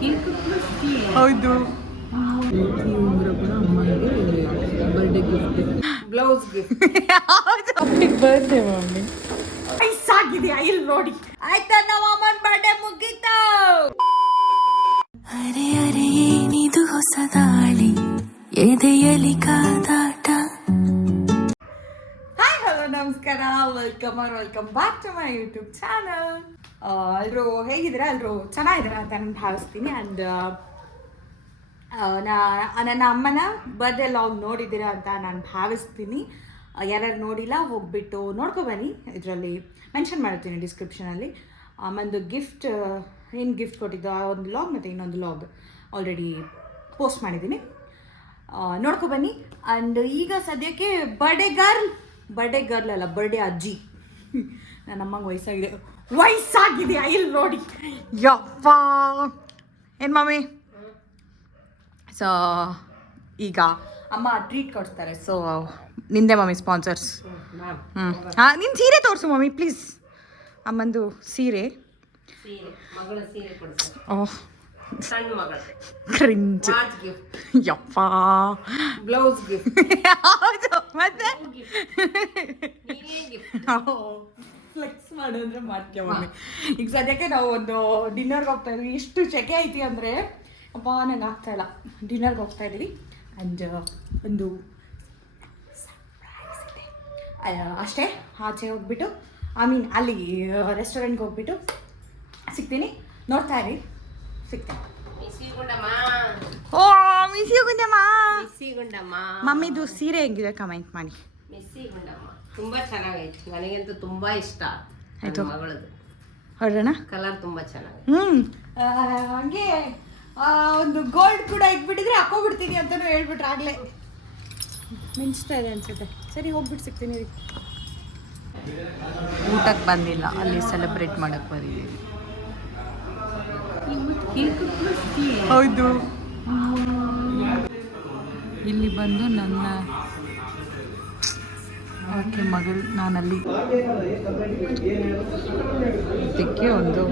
Cake plus tea. ಹೌದು. ಈ ಉಂಗುರ ಕೂಡ ಅಮ್ಮನಿಗೆ birthday gift, blouse gift. Happy birthday mummy. ವಯಸ್ಸಾಗಿದೆಯಾ ಇಲ್ಲಿ ನೋಡಿ. ಆಯ್ತಾ ನಮ್ಮ ಅಮ್ಮನ ಬರ್ಡೇ ಮುಗೀತು. ಅರೆ ಅರೆ ಏನಿದು ಹೊಸ ದಾಳಿ ಎದೆಯಲಿ ಕಾದಾಟ. ಹಾಯ್ ಹಲೋ ನಮಸ್ಕಾರ, welcome back to my YouTube channel. ಎಲ್ಲರೂ ಹೇಗಿದ್ದೀರಾ? ಎಲ್ಲರೂ ಚೆನ್ನಾಗಿದ್ದೀರಾ ಅಂತ ನಾನು ಭಾವಿಸ್ತೀನಿ. ಆ್ಯಂಡ್ ನನ್ನ ಅಮ್ಮನ ಬರ್ಡೇ ಲಾಗ್ ನೋಡಿದ್ದೀರಾ ಅಂತ ನಾನು ಭಾವಿಸ್ತೀನಿ. ಯಾರ್ಯಾರು ನೋಡಿಲ್ಲ ಹೋಗ್ಬಿಟ್ಟು ನೋಡ್ಕೊಬನ್ನಿ. ಇದರಲ್ಲಿ ಮೆನ್ಷನ್ ಮಾಡ್ತೀನಿ ಡಿಸ್ಕ್ರಿಪ್ಷನಲ್ಲಿ. ಅಮ್ಮಂದು ಗಿಫ್ಟ್ ಏನು ಗಿಫ್ಟ್ ಕೊಟ್ಟಿದ್ದು ಆ ಒಂದು ಲಾಗ್ ಮತ್ತು ಇನ್ನೊಂದು ಲಾಗ್ ಆಲ್ರೆಡಿ ಪೋಸ್ಟ್ ಮಾಡಿದ್ದೀನಿ, ನೋಡ್ಕೊಬನ್ನಿ. ಆ್ಯಂಡ್ ಈಗ ಸದ್ಯಕ್ಕೆ ಬರ್ಡೇ ಗರ್ಲ್ ಅಲ್ಲ, ಬರ್ಡೇ ಅಜ್ಜಿ. ನನ್ನ ಅಮ್ಮಂಗೆ ವಯಸ್ಸಾಗಿದೆಯಾ ಇಲ್ಲಿ ನೋಡಿ. ಯಪ್ಪ ಏನು ಮಮ್ಮಿ. ಸೊ ಈಗ ಅಮ್ಮ ಟ್ರೀಟ್ ಕೊಡ್ತಾರೆ. ಸೊ ನಿಂದೆ ಮಮ್ಮಿ ಸ್ಪಾನ್ಸರ್ಸ್. ಹಾಂ, ನಿನ್ನ ಸೀರೆ ತೋರಿಸು ಮಮ್ಮಿ ಪ್ಲೀಸ್. ಅಮ್ಮಂದು ಸೀರೆ. ಮಗಳ ಸೀರೆ ಕೊಡ್ತಾರೆ. ಓಹ್, ಸಣ್ಣ ಮಗಳ ಕ್ರಿಂಜ್. ಗಿಫ್ಟ್, ಯಪ್ಪ. Blouse gift. ಹೌದು, ಮತ್ತೆ ಫ್ಲೆಕ್ಸ್ ಮಾಡೋದ್ರೆ ಮಾಡ್ತೀವಿ ಮಮ್ಮಿ. ಈಗ ಸದ್ಯಕ್ಕೆ ನಾವು ಒಂದು ಡಿನ್ನರ್ಗೆ ಹೋಗ್ತಾ ಇದ್ವಿ. ಇಷ್ಟು ಸೆಕೆ ಐತಿ ಅಂದರೆ ಅಪ್ಪ ನಂಗೆ ಆಗ್ತಾ ಇಲ್ಲ. ಡಿನ್ನರ್ಗೆ ಹೋಗ್ತಾ ಇದ್ದೀವಿ. ಆ್ಯಂಡ್ ಒಂದು ಸರ್ಪ್ರೈಸ್ ಇದೆ ಅಷ್ಟೇ. ಆಚೆ ಹೋಗ್ಬಿಟ್ಟು ಅಲ್ಲಿ ರೆಸ್ಟೋರೆಂಟ್ಗೆ ಹೋಗ್ಬಿಟ್ಟು ಸಿಗ್ತೀನಿ. ನೋಡ್ತಾ ಇರಿ, ಸಿಗ್ತೀನಿ. ಓ ಮಿಸಿ ಗುಂಡಮ್ಮ. ಮಮ್ಮಿದು ಸೀರೆ ಹೆಂಗಿದೆ ಕಮೆಂಟ್ ಮಾಡಿ. ತುಂಬಾ ಚೆನ್ನಾಗೈತೆ, ನನಗಂತೂ ತುಂಬಾ ಇಷ್ಟ ಆಯ್ತು. ಮಗಳದು ಹೊರಡೋಣ. ಕಲರ್ ತುಂಬಾ ಚೆನ್ನಾಗಿದೆ. ಹಂಗೆ ಒಂದು ಗೋಲ್ಡ್ ಕೂಡ ಇಟ್ಬಿಟ್ಟಿದ್ರೆ ಹಾಕೋಬಿಡ್ತೀನಿ ಅಂತಲೂ ಹೇಳ್ಬಿಟ್ರೆ ಆಗಲೇ ಮಿಂಚ್ತಾ ಇದೆ ಅನ್ಸುತ್ತೆ. ಸರಿ, ಹೋಗ್ಬಿಟ್ಟು ಸಿಗ್ತೀನಿ ರೀ. ಊಟಕ್ಕೆ ಬಂದಿಲ್ಲ, ಅಲ್ಲಿ ಸೆಲೆಬ್ರೇಟ್ ಮಾಡಕ್ಕೆ ಬಂದಿದ್ದೀವಿ. ಹೌದು, ಇಲ್ಲಿ ಬಂದು ನನ್ನ ಓಕೆ ಮಗಳು ನಾನಲ್ಲಿ ಇದಕ್ಕೆ ಒಂದು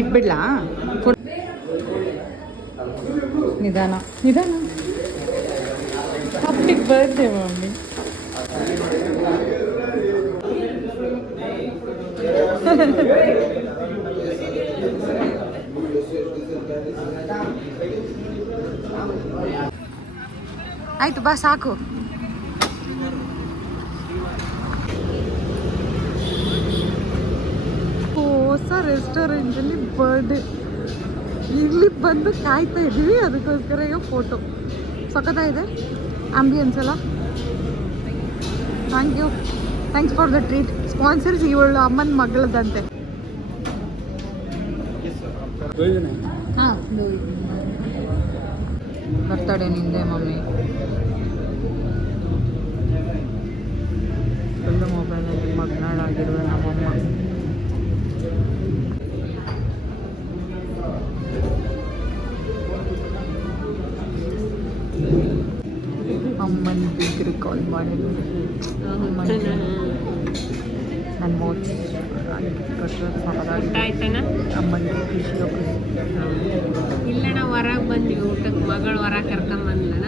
ಇಟ್ಬಿಡ್ಲಾ. ನಿಧಾನ ಹ್ಯಾಪಿ ಬರ್ಡೇ ಮಮ್ಮಿ. ಆಯ್ತು ಬಾ, ಸಾಕು. ಹೊಸ ರೆಸ್ಟೋರೆಂಟಲ್ಲಿ ಬರ್ಡೇ. ಇಲ್ಲಿ ಬಂದು ಕಾಯ್ತಾ ಇದ್ದೀವಿ, ಅದಕ್ಕೋಸ್ಕರ ಈಗ ಫೋಟೋ. ಸಖತ್ತಾಗಿದೆ ಆಂಬಿಯನ್ಸ್ ಎಲ್ಲ. Thanks for the treat. Sponsors ಇವಳು ಅಮ್ಮನ ಮಗಳದಂತೆ. ಹಾಂ, ಬರ್ತಡೇ ನಿಂದೆ ಮಮ್ಮಿ. ಫುಲ್ಲು ಮೊಬೈಲಲ್ಲಿ ಮಗ್ನಾಳಾಗಿರುವ ನಮ್ಮಮ್ಮ. ಅಮ್ಮನ ಬಿಗ್ರು ಕಾಲ್ ಮಾಡಿದ್ರು. ನನ್ನ ಮೋಚ್ ಅಮ್ಮನಿಗೆ ಖುಷಿ. ಇಲ್ಲಣ್ಣ, ಹೊರಗೆ ಬಂದ್ವಿ ಊಟಕ್ಕೆ. ಮಗಳು ಹೊರಗೆ ಕರ್ಕೊಂಬಂದ್ಲಣ್ಣ.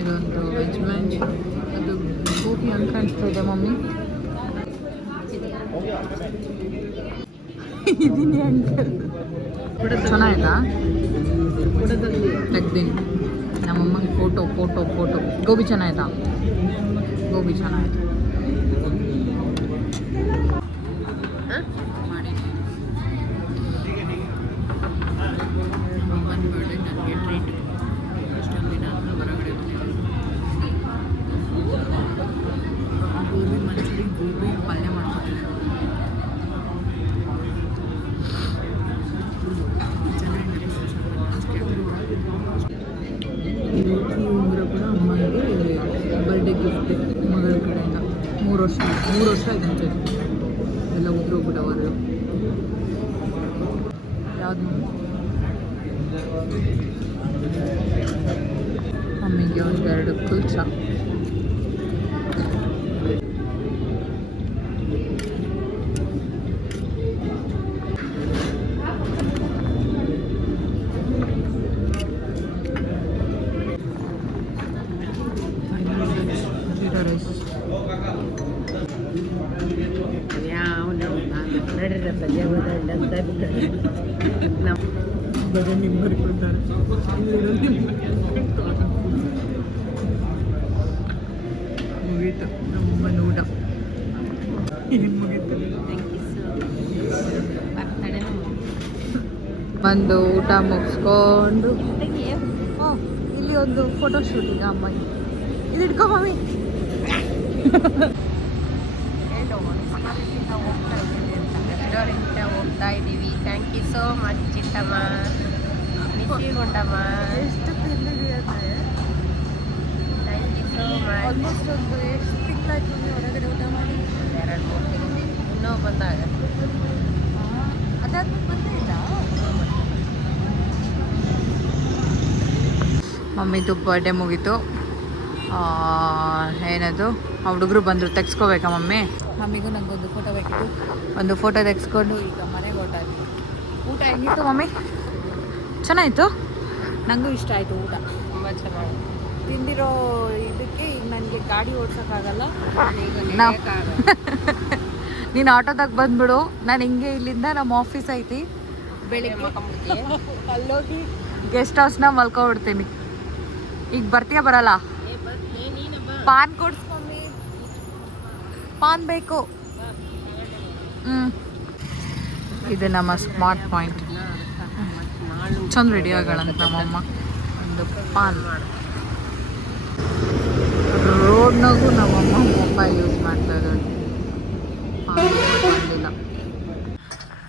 ಇದೊಂದು ವೆಜ್ ಲಂಚ್. ಅದು ಗೋಬಿ ಅಂತ ಕಾಣಿಸ್ತಾ ಇದೆ ಮಮ್ಮಿ. ಇದೀನಿ ಅಂಕಲ್. ಚೆನ್ನಾಗಿಲ್ಲ, ತೆಗ್ದೀನಿ. ನಮ್ಮಮ್ಮಂಗೆ ಫೋಟೋ. ಗೋಬಿ ಚೆನ್ನಾಯ್ತಾ? ಗೋಬಿ ಚೆನ್ನಾಯ್ತು. ಅಮ್ಮನ ಬರ್ಡೇ ನನಗೆ ಟ್ರೀಟ್. ಅಷ್ಟೊಂದು ದಿನ ಹೊರಗಡೆ ಗೋಬಿ ಮಂಚೂರಿ, ಗೋಬಿ ಪಲ್ಯ ಮಾಡ್ಕೊತಿದ್ದೆ. ಈ ಉಂಗುರ ಕೂಡ ಅಮ್ಮನಿಗೆ ಬರ್ಡೇ ಗಿಫ್ಟ್ ಮಗಳ ಕಡೆಯಿಂದ. 3 ವರ್ಷ ಇದೆ ಅಂತ ಎಲ್ಲ ಉದ್ರೋಗ್ಬಿಟ್ಟವರು. ಯಾವುದು ಮಮ್ಮಿಗೆ ಒಂದೆರಡು ಕುಲ್ಚ. ಯಾವ ನಾವು ನಡೀರಪ್ಪ ದೇವದಂಡ ಅಂತ ನಾವು ಬರೀ ನಿಂಬರ್ ಕೊಡ್ತಾರೆ. ಮುಗೀತು ನಮ್ಮಮ್ಮನ ಊಟ. ಏನು ಮುಗೀತು? ಒಂದು ಊಟ ಮುಗಿಸ್ಕೊಂಡು ಇಲ್ಲಿ ಒಂದು ಫೋಟೋ ಶೂಟಿಂಗ್ ಅಮ್ಮಗೆ ಇದು ಇಟ್ಕೊ ಮಮ್ಮಿ. ರೆಸ್ಟೋರೆಂಟ್ ಹೋಗ್ತಾ ಇದ್ದೀವಿ. Thank you so much Chittamma, ಮಿಸ್ಸಿಗುಂಡಮ್ಮ. ಎಷ್ಟು ತಿಂದಿದೆ ಅಂದರೆ thank you so much. Almost ಒಂದು ಎಷ್ಟು ತಿಂಗಳಾಯ್ತು ಹೊರಗಡೆ ಊಟ ಮಾಡಿ? 2-3 ತಿಂಗಳು ಇನ್ನೂ ಬಂದಾಗ ಅದಾದ್ಮೇಲೆ ಬಂದೇ ಇಲ್ಲ. ಮಮ್ಮಿದು ಬರ್ಡೇ ಮುಗೀತು. ಏನದು ಹುಡುಗರು ಬಂದರು, ತೆಗ್ಸ್ಕೋಬೇಕಾ ಮಮ್ಮಿ? ಮಮ್ಮಿಗೂ ನನಗೊಂದು ಫೋಟೋ ಬೇಕಿತ್ತು. ಒಂದು ಫೋಟೋ ತೆಗೆಸ್ಕೊಂಡು ಈಗ ಮನೆಗೆ ಹೊರಟಾಗಿ. ಊಟ ಹೆಂಗಿತ್ತು ಮಮ್ಮಿ? ಚೆನ್ನಾಗಿತ್ತು. ನನಗೂ ಇಷ್ಟ ಆಯಿತು ಊಟ. ತುಂಬ ಚೆನ್ನಾಗಿ ತಿಂದಿರೋ ಇದಕ್ಕೆ ಈಗ ನನಗೆ ಗಾಡಿ ಓಡ್ಸೋಕ್ಕಾಗಲ್ಲ. ನೀನು ಆಟೋದಾಗ ಬಂದ್ಬಿಡು, ನಾನು ಹಿಂಗೆ ಇಲ್ಲಿಂದ ನಮ್ಮ ಆಫೀಸ್ ಐತಿ, ಬೆಳಿಗ್ಗೆ ಅಲ್ಲೋಗಿ ಗೆಸ್ಟ್ ಹೌಸ್ನ ಮಲ್ಕೊಬಿಡ್ತೀನಿ. ಈಗ ಬರ್ತೀಯ ಬರಲ್ಲ? ಪಾನ್ ಕೊಡ್ಸ್ಕೊಮ್ಮಿ, ಪಾನ್ ಬೇಕು. ಇದು ನಮ್ಮ ಸ್ಮಾರ್ಟ್ ಪಾಯಿಂಟ್. ಚಂದ ರೆಡಿ ಆಗಳಂತ ನಮ್ಮಮ್ಮ. ಒಂದು ಪಾನ್. ರೋಡ್ನಾಗೂ ನಮ್ಮಮ್ಮ ಮೊಬೈಲ್ ಯೂಸ್ ಮಾಡ್ತಾ ಇದ್ದಾಳೆ.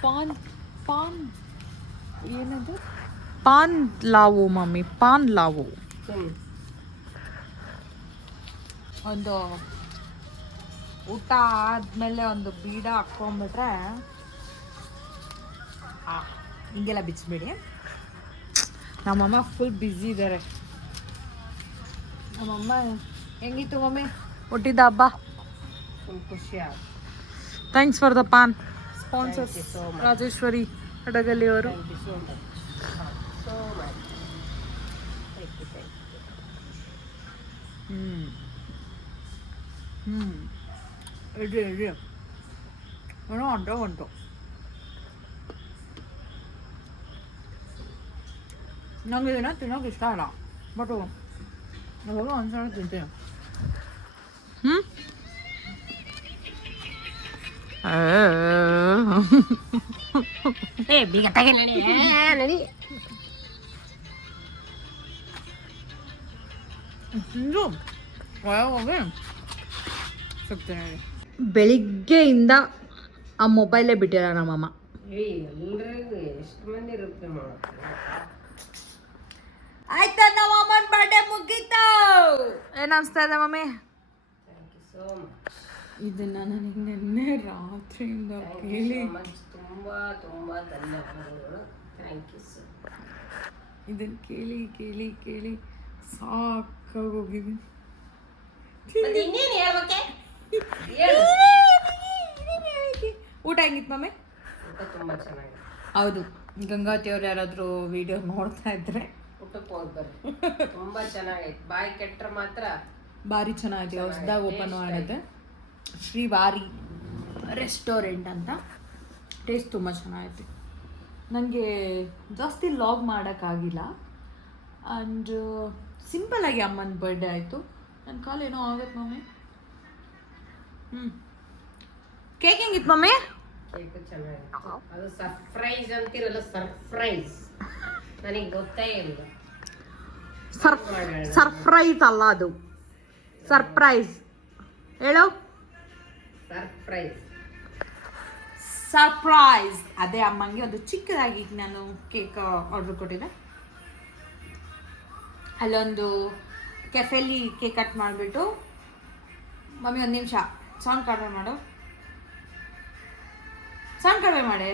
ಪಾನ್ ಪಾನ್ ಏನದು? ಪಾನ್ ಲಾವು ಮಮ್ಮಿ, ಪಾನ್ ಲಾವು. ಒಂದು ಊಟ ಆದಮೇಲೆ ಒಂದು ಬೀಡ ಹಾಕ್ಕೊಂಬಿಟ್ರೆ ಹಿಂಗೆಲ್ಲ ಬಿಚ್ಚಬೇಡಿ. ನಮ್ಮಮ್ಮ ಫುಲ್ ಬ್ಯುಸಿ ಇದ್ದಾರೆ. ನಮ್ಮಮ್ಮ ಹೆಂಗಿತ್ತು ಮಮ್ಮಿ ಹುಟ್ಟಿದ ಹಬ್ಬ? ಫುಲ್ ಖುಷಿ ಆಯ್ತು. Thanks for the PAN. Sponsors Rajeshwari Hadagali ಅವರು. ಇಡ್ರಿ ಇಡ್ರಿ ಏನೋ ಅಂತ ಬಂತು. ನನಗೆ ಇದನ್ನ ತಿನ್ನೋಕೆ ಇಷ್ಟ ಇಲ್ಲ, ಬಟ್ ಅವಾಗ ಒಂದ್ಸಲ ತಿಂತೀನಿ. ಬೀಗ ತಗೆ ನಡಿ ನಡಿ. ತಿಂದು ಹೋಗಿ ಸಿಗ್ತೀನಿ. ಬೆಳಿಗ್ಗೆಯಿಂದ ಆ ಮೊಬೈಲೇ ಬಿಟ್ಟಿಲ್ಲ ನಮ್ಮಮ್ಮ. ಎಲ್ರಿಗೂ ಎಷ್ಟು ಮಂದಿ ಇರುತ್ತೆ ಆಯ್ತಾ ನಮ್ಮಮ್ಮನ ಬರ್ಡೇ ಮುಗೀತು. ಏನು ಅನಿಸ್ತಾ ಇದೆ mummy? Thank you so much. ಇದನ್ನ ನನಗೆ ನಿನ್ನೆ ರಾತ್ರಿಯಿಂದ ಕೇಳಿ ತುಂಬ ತುಂಬ ಧನ್ಯವಾದಗಳು. Thank you sir. ಇದನ್ನು ಕೇಳಿ ಕೇಳಿ ಕೇಳಿ ಸಾಕಾಗೋಗಿದ್ದೀನಿ. ಇನ್ನೇನು ಹೇಳ್ಬೇಕೆ? ಊಟ ಹೆಂಗಿತ್ತು ಮಮ್ಮಿ? ಊಟ ತುಂಬ ಚೆನ್ನಾಗಿದೆ. ಹೌದು, ಗಂಗಾವತಿ ಅವ್ರು ಯಾರಾದರೂ ವಿಡಿಯೋ ನೋಡ್ತಾ ಇದ್ರೆ ಊಟಕ್ಕೆ ಹೋಗಿ ಬರ್ರಿ. ತುಂಬ ಚೆನ್ನಾಗೈತೆ. ಬಾಯಿ ಕೆಟ್ಟರೆ ಮಾತ್ರ ಭಾರಿ ಚೆನ್ನಾಗಿದೆ. ಹೊಸದಾಗಿ ಓಪನ್ ಮಾಡಿದೆ ಶ್ರೀವಾರಿ ರೆಸ್ಟೋರೆಂಟ್ ಅಂತ. ಟೇಸ್ಟ್ ತುಂಬ ಚೆನ್ನಾಗೈತೆ. ನನಗೆ ಜಾಸ್ತಿ ಲಾಗ್ ಮಾಡೋಕ್ಕಾಗಿಲ್ಲ. ಆ್ಯಂಡ್ ಸಿಂಪಲಾಗಿ ಅಮ್ಮನ ಬರ್ಡೇ ಆಯಿತು. ನನ್ನ ಕಾಲು ಏನೋ ಆಗುತ್ತೆ ಮಮ್ಮಿ. ಕೇಕ್ ಹೆಂಗಿತ್ತು ಮಮ್ಮಿ? ಕೇಕು ಚೆನ್ನಾಗಿತ್ತು. ಅದು ಸರ್ಪ್ರೈಸ್ ಅಂತಿರಲ್ಲ, ಸರ್ಪ್ರೈಸ್. ನನಗೆ ಗೊತ್ತೇ ಇಲ್ಲ. ಸರ್ಪ್ರೈಸ್ ಅಲ್ಲ ಅದು, ಸರ್ಪ್ರೈಸ್ ಹೇಳು. Surprise surprise. ಅದೇ ಅಮ್ಮಂಗೆ ಒಂದು ಚಿಕ್ಕದಾಗಿ ನಾನು ಕೇಕ್ ಆರ್ಡ್ರ್ ಕೊಟ್ಟಿದ್ದೆ. ಅಲ್ಲೊಂದು ಕೆಫೆಲಿ ಕೇಕ್ ಕಟ್ ಮಾಡಿಬಿಟ್ಟು, ಮಮ್ಮಿ ಒಂದು ನಿಮಿಷ ಸೌಂಡ್ ಕಡಿಮೆ ಮಾಡು, ಸೌಂಡ್ ಕಡಿಮೆ ಮಾಡಿ.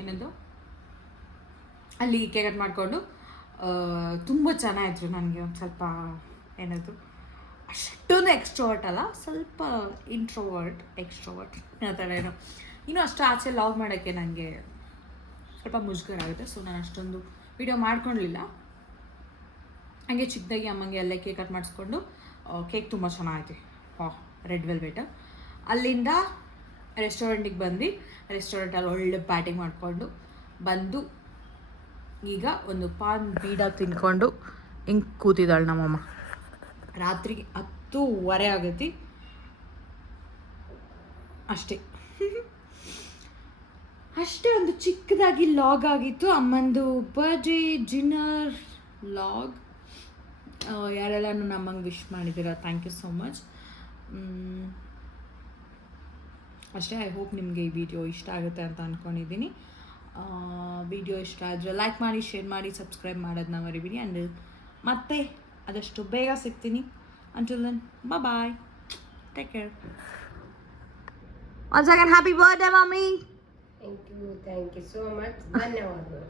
ಏನದು ಅಲ್ಲಿ ಕೇಕ್ ಕಟ್ ಮಾಡಿಕೊಂಡು ತುಂಬ ಚೆನ್ನಾಗಿತ್ತು. ನನಗೆ ಒಂದು ಸ್ವಲ್ಪ ಏನದು ಅಷ್ಟೊಂದು ಎಕ್ಸ್ಟ್ರೋವರ್ಟ್ ಅಲ್ಲ, ಸ್ವಲ್ಪ ಇಂಟ್ರೋವರ್ಟ್ ಎಕ್ಸ್ಟ್ರೋವರ್ಟ್ ಆ ಥರ ಏನೋ. ಇನ್ನೂ ಅಷ್ಟು ಆಚೆ ಲಾಗ್ ಮಾಡೋಕ್ಕೆ ನನಗೆ ಸ್ವಲ್ಪ ಮುಜುಗರ ಆಗುತ್ತೆ. ಸೊ ನಾನು ಅಷ್ಟೊಂದು ವಿಡಿಯೋ ಮಾಡ್ಕೊಳ್ಳಲಿಲ್ಲ. ಹಾಗೆ ಚಿಕ್ಕದಾಗಿ ಅಮ್ಮಂಗೆ ಅಲ್ಲೇ ಕೇಕ್ ಕಟ್ ಮಾಡಿಸ್ಕೊಂಡು ಕೇಕ್ ತುಂಬ ಚೆನ್ನಾಗೈತಿ. Red velvet. ಅಲ್ಲಿಂದ ರೆಸ್ಟೋರೆಂಟಿಗೆ ಬಂದು ರೆಸ್ಟೋರೆಂಟಲ್ಲಿ ಒಳ್ಳೆ ಬ್ಯಾಟಿಂಗ್ ಮಾಡಿಕೊಂಡು ಬಂದು ಈಗ ಒಂದು ಪಾನ್ ಬೀಡ ತಿನ್ಕೊಂಡು ಹಿಂಗೆ ಕೂತಿದ್ದಾಳೆ ನಮ್ಮಮ್ಮ. ರಾತ್ರಿ 10:15 ಆಗೈತಿ ಅಷ್ಟೇ. ಅಷ್ಟೇ, ಒಂದು ಚಿಕ್ಕದಾಗಿ ಲಾಗ್ ಆಗಿತ್ತು, ಅಮ್ಮಂದು ಬರ್ಡೇ ಡಿನ್ನರ್ ಲಾಗ್. ಯಾರೆಲ್ಲ ನಮ್ಮಂಗೆ ವಿಶ್ ಮಾಡಿದ್ದೀರಾ, ಥ್ಯಾಂಕ್ ಯು ಸೋ ಮಚ್. ಅಷ್ಟೇ. ಐ ಹೋಪ್ ನಿಮಗೆ ಈ ವಿಡಿಯೋ ಇಷ್ಟ ಆಗುತ್ತೆ ಅಂತ ಅಂದ್ಕೊಂಡಿದ್ದೀನಿ. ವಿಡಿಯೋ ಇಷ್ಟ ಆದರೆ ಲೈಕ್ ಮಾಡಿ, ಶೇರ್ ಮಾಡಿ, ಸಬ್ಸ್ಕ್ರೈಬ್ ಮಾಡೋದನ್ನ ಮರಿಬೇಡಿ. ಆ್ಯಂಡ್ ಮತ್ತೆ ಆದಷ್ಟು ಬೇಗ ಸಿಗ್ತೀನಿ. Until then, bye-bye. Take care. Once again, happy birthday, mommy. Thank you so much. ಧನ್ಯವಾದಗಳು.